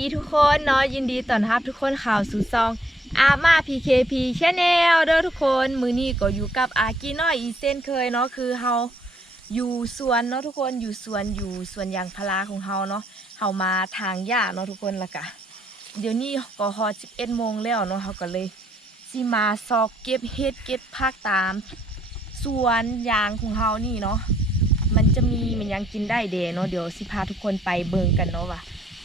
ดีทุกคนเนาะยินดีต้อนรับทุกคนข่าวสู่ซองอามา PKP Channel เด้อทุกคนมือนี้ก็อยู่กับอากีน้อยอีเส้นเคยเนาะคือเฮาอยู่สวนเนาะทุกคนอยู่สวนอยู่สวนยางพาราของเฮาเนาะเฮามาทางหญ้าเนาะทุกคนละกะ เดี๋ยวนี้ก็ฮอด11โมงแล้วเนาะเฮาก็เลยสิมาซอกเก็บเฮ็ดเก็บผักตาม สวนยางของเฮานี่เนาะมันจะมีมันยังกินได้เดเนาะเดี๋ยวสิพาทุกคนไปเบิ่งกันเนาะว่า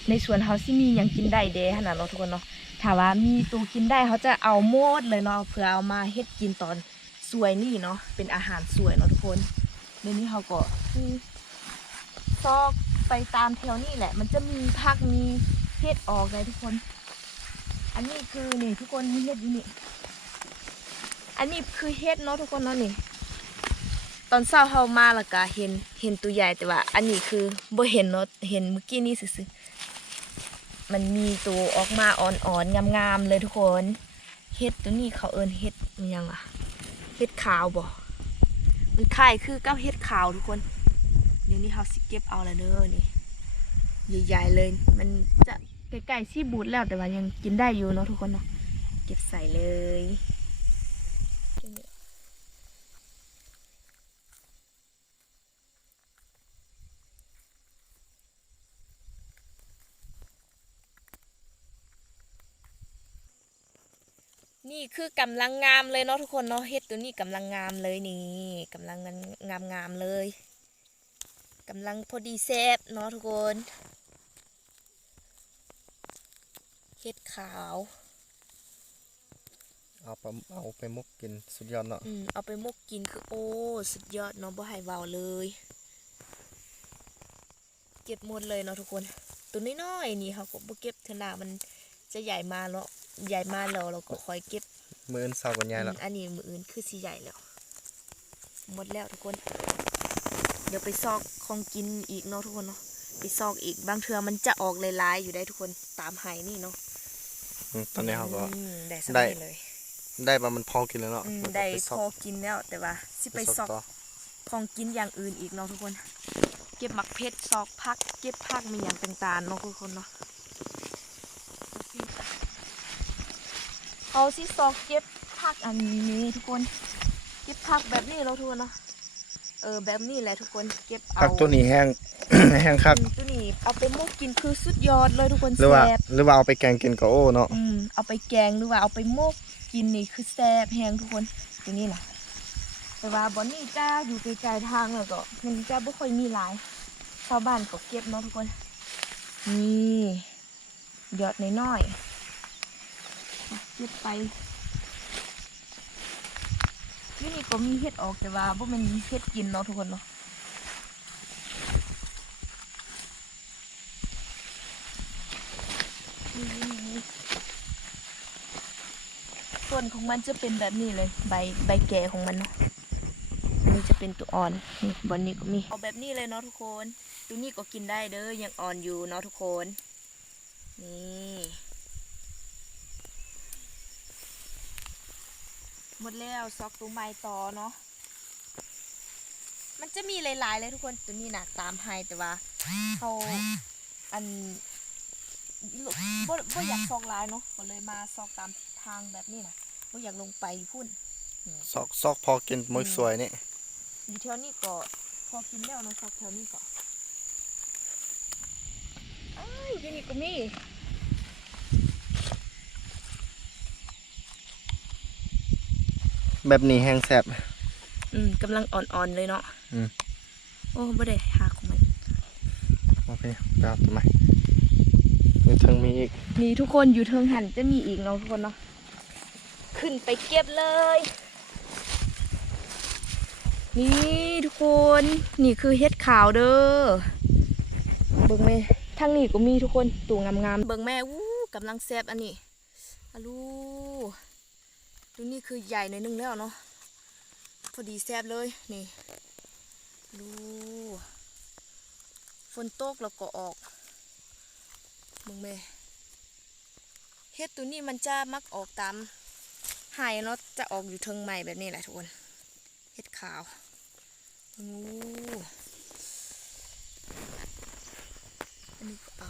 ในสวนเฮาสิมียังกินได้เดขนาดเนาะทุกคนเนาะถ้าว่ามีตัวกินได้เขาจะเอาหมดเลยเนาะเพื่อเอามาเฮ็ดกินตอนสวยนี่เนาะเป็นอาหารสวยเนาะทุกคนเดี๋ยวนี้เขาก็คือซอกไปตามแถวนี่แหละ มันจะมีผักมีเฮ็ดออกเลยทุกคน อันนี้คือนี่ทุกคนมีเฮ็ดอยู่นี่อันนี้คือเฮ็ดเนาะทุกคนเนาะนี่ ตอนเช้าเฮามาแล้วก็เห็นเห็นตัวใหญ่แต่ว่า อันนี้คือบ่เห็นเนาะเห็นเมื่อกี้นี่ซื่อ มันมีตัวออกมาอ่อนๆงามๆเลยทุกคนเฮ็ดตัวนี้เขาเอินเฮ็ดมันยังอะเฮ็ดขาวบ่มันคล้ายคือก้าเฮ็ดขาวทุกคน เดี๋ยวนี้เขาสิเก็บเอาละเด้อนี่ใหญ่ๆเลย มันจะใกล้ๆสิบูดแล้วแต่ว่ายังกินได้อยู่เนาะทุกคนเนาะเก็บใส่เลยเก็บเนี่ย นี่คือกำลังงามเลยเนาะทุกคนเนาะเฮ็ดตัวนี้กำลังงามเลยนี่กำลังงามงามๆเลยกำลังพอดีแซ่บเนาะทุกคนเฮ็ดขาว เอาไปเอาไปมุกกินสุดยอดเนาะอืมเอาไปหมกกินคือโอ้สุดยอดเนาะบ่ให้เบาเลย เก็บหมดเลยเนาะทุกคน ตัวน้อยๆนี่เขาก็บ่เก็บเถอะนามันจะใหญ่มาเนาะ ใหญ่มาแล้วเราก็คอยเก็บมืออนเศร้ากันยายแล้วอืมอันนี้มืออื่นคือสีใหญ่แล้ว หมดแล้วทุกคน เดี๋ยวไปซอกของกินอีกเนาะทุกคนเนาะไปซอกอีกบางเทือมันจะออกลายๆอยู่ได้ทุกคนตามไห้นี่เนาะอืมตอนนี้เขาก็อืมได้สักได้ทีเลย ได้มามันพอกินแล้วเนาะอืมแล้วก็ได้ปพซอกอกินแล้วแต่ว่าสิไปซอกต่อของกินอย่างอื่นอีกเนาะทุกคน เก็บหมักเพชรซอกพัก เก็บพักมีอย่างต่างๆเนาะทุกคนเนาะ เขาสิซอกเก็บพักอันนี้ทุกคน เก็บพักแบบนี้เราะทุกคนเนาะเออแบบนี้แหละทุกคนเก็บเอาผักตัวนี้แห้ง แห้งคักอืมตัวนี้เอาไปหมกกินคือสุดยอดเลยทุกคนหรือว่า แซ่บหรือว่าเอาไปแกงกินก็โอ้เนาะอืมเอาไปแกงหรือว่าเอาไปหมกกินนี่คือแซ่บแฮงทุกคนตัวนี้นะแต่ว่าบอนนี่จ้าอยู่ไกลๆทางแล้วก็มันจ้าไม่ค่อยมีหลายชาวบ้านก็เก็บเนาะทุกคนนี่หยอดน้อยๆ เก็บไปนี่นี่ก็มีเห็ดออกแต่ว่าบ่แมันเห็ดกินเนาะทุกคนเนาะส่วนของมันจะเป็นแบบนี้เลย ใบใบแก่ของมันเนาะนนี้จะเป็นตัวอ่อนนี่บนนี้ก็มีเอาแบบนี้เลยเนาะทุกคน ตัวนี้ก็กินได้เด้อยังอ่อนอยู่เนาะทุกคน นี่ หมดแล้วซอกตัวไม้ต่อเนาะมันจะมีหลายๆเลยทุกคนตัวนี้นะตามไฮแต่ว่าเขาอันบ่บ่อยากซอกหลายเนาะก็เลยมาซอกตามทางแบบนี้นะบ่อยากลงไปพุ่นซอกซอกพอกินมือสวยนี่อยู่แถวนี้ก็พอกินแล้วเนาะซอกแถวนี้ก็อ้ายอยู่นี่ก็มี แบบนี้แห้งแซ่บอืมกำลังอ่อนๆเลยเนาะอืม โอ้บ่ได้หาของมันโอเคไปเอาทำไมมีทั้งมีอีกนี่ทุกคนอยู่เทิงหันจะมีอีกเนาะทุกคนเนาะขึ้นไปเก็บเลย นี่ทุกคนนี่คือเห็ดขาวเด้อเบิ่งแม่ทางนี้ก็มีทุกคนตัวงามๆเบิ่งแม่วู้กำลังแซ่บอันนี้อะลู ดูนี่คือใหญ่หน่อยนึงแล้วเนาะพอดีแซบเลยนี่ดูฝนตกแล้วก็ออกเบิ่งแม่เห็ดตัวนี้มันจะมักออกตามหายเนาะจะออกอยู่เทิงใหม่แบบนี้แหละทุกคนเห็ดขาวโอ้อันนี้ก็เอา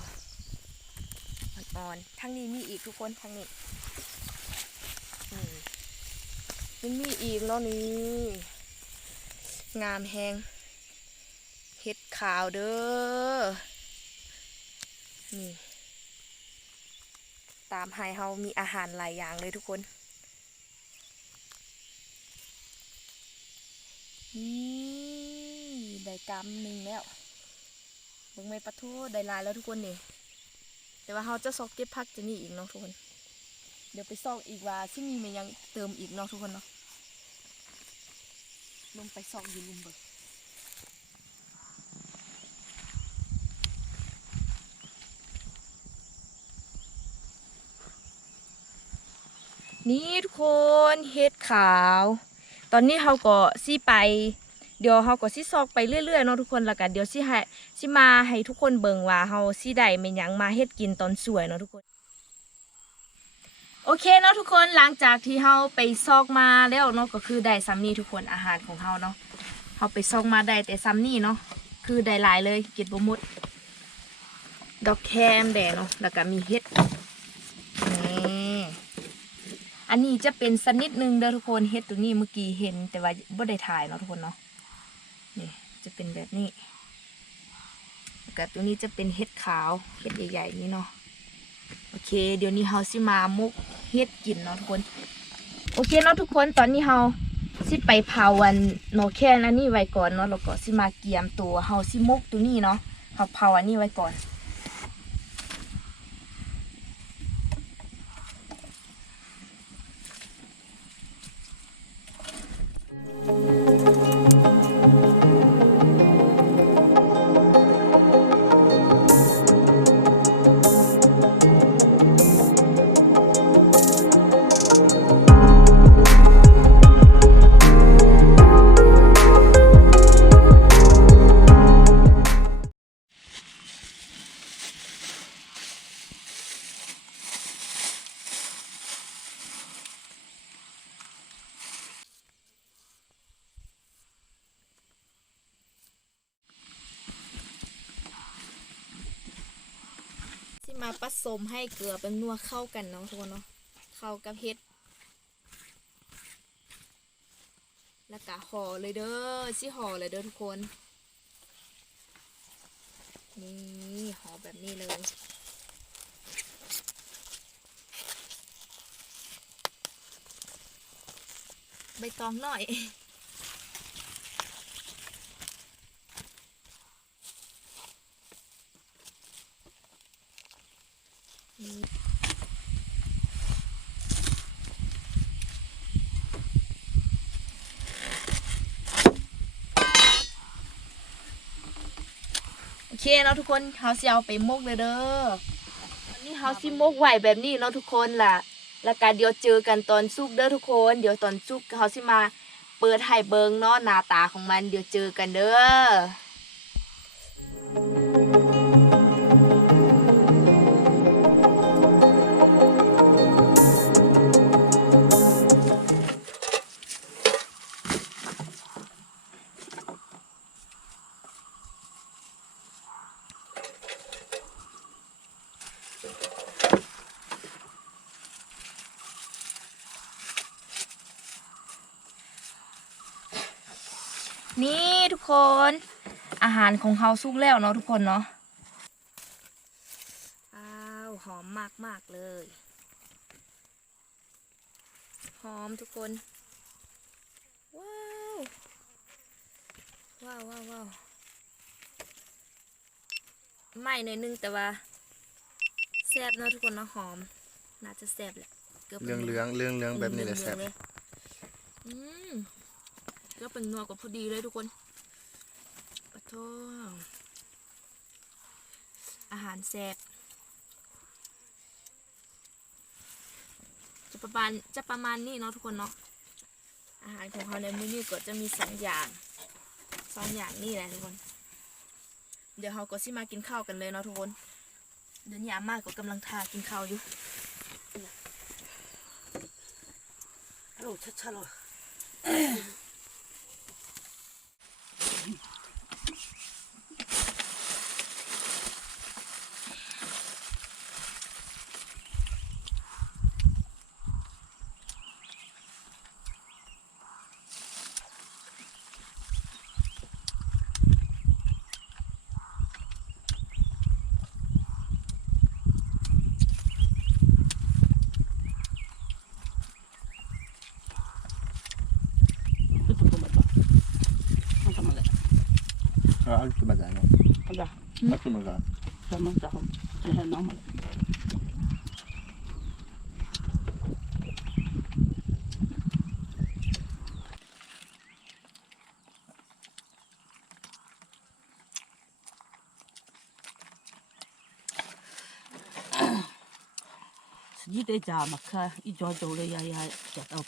อ่อนๆทางนี้มีอีกทุกคนทางนี้อืมันมีอีกเนาะนี่งามแหงเห็ดขาวเด้อนี่ตามไฮเฮามีอาหารหลายอย่างเลยทุกคนนี่ได้กำหนึ่งแล้วเบิ่งไม่ปะทูได้ลายแล้วทุกคนนี่แต่ว่าเราจะซอกเก็บผักจะนี่อีกเนาะทุกคน เดี๋ยวไปซอกอีกว่าที่มีมันยังเติมอีกเนาะทุกคนเนาะ ลงไปซอกอยู่ลุมเบิกนี่ทุกคนเฮ็ดขาว ตอนนี้เขาก็สิไป เดี๋ยวเขาก็สิซอกไปเรื่อยๆเนาะทุกคนแล้วกันเดี๋ยวสิให้สิมาให้ทุกคนเบิ่งว่าเขาสิได้แม่นหยังมาเฮ็ดกินตอนสวยเนาะทุกคน โอเคเนาะทุกคนหลังจากที่เราไปซอกมาแล้วเนาะก็คือได้ซ้ำนี่ทุกคนอาหารของเราเนาะเราไปซอกมาได้แต่ซ้ำนี่เนาะคือได้หลายเลยก็บบ่หมดดอกแคมแดงเนาะแล้วก็มีเห็ดนี่อันนี้จะเป็นสนิดนึงเด้อทุกคนเห็ดตัวนี้เมื่อกี้เห็น แต่ว่าบ่ได้ถ่ายเนาะทุกคนเนาะนี่จะเป็นแบบนี้แล้วก็ตัวนี้จะเป็นเห็ดขาวเห็ดใหญ่ๆนี้เนาะ โอเค เดี๋ยวนี้เฮาสิมามุกเฮ็ดกินเนาะทุกคน โอเคเนาะทุกคนตอนนี้เฮาสิไปเผาวันโนแค่นั้นนี่ไว้ก่อนเนาะแล้วก็สิมาเกียมตัวเฮาสิมุกตัวนี้เนาะเฮาเผาอันนี้ไว้ก่อน มาผสมให้เกลือเป็นนัวเข้ากันเนาะทุกคนเนาะเข้ากับเฮ็ดแล้วก็ห่อเลยเด้อสิห่อเลยเด้อทุกคน นี่ห่อแบบนี้เลยใบตองหน่อย โอเคเนาะทุกคนเฮาสิเอาไปมกเลยเด้ออันนี้เฮาสิมกไหวแบบนี้เนาะทุกคนล่ะ แล้วก็เดี๋ยวเจอกันตอนสุกเด้อทุกคน เดี๋ยวตอนสุกเฮาสิมาเปิดให้เบิงเนาะหน้าตาของมันเดี๋ยวเจอกันเด้อ คน อาหารของเฮาสุกแล้วเนาะทุกคนเนาะอ้าวหอมมากมากๆเลย หอมทุกคน ว้าวว้าวว้าวว้าวไหม่หน่อยนึงแต่ว่าแซ่บเนาะทุกคนเนาะหอม น่าจะแซ่บแหละกืบเรื่องเหลืองเรื่องเหลืองแบบนี้แหละแซ่บเยอืมก็เป็นนัวกว่าพอดีเลยทุกคนปะ โทอาหารแซ่บจะประมาณจะประมาณนี้เนาะทุกคนเนาะอาหารของเขาในมื้อนี้ก็จะมีสองอย่างสองอย่างนี่แหละทุกคน เดี๋ยวเราก็สิมากินข้าวกันเลยเนาะทุกคน เดี๋ยวนี้อาม่าก็กำลังทากินข้าวอยู่โอ้ชัดชัดเลย 还是怎么着呢？好的。那怎么着？怎么着？这些弄嘛。你在家嘛？可一家走了也也接到？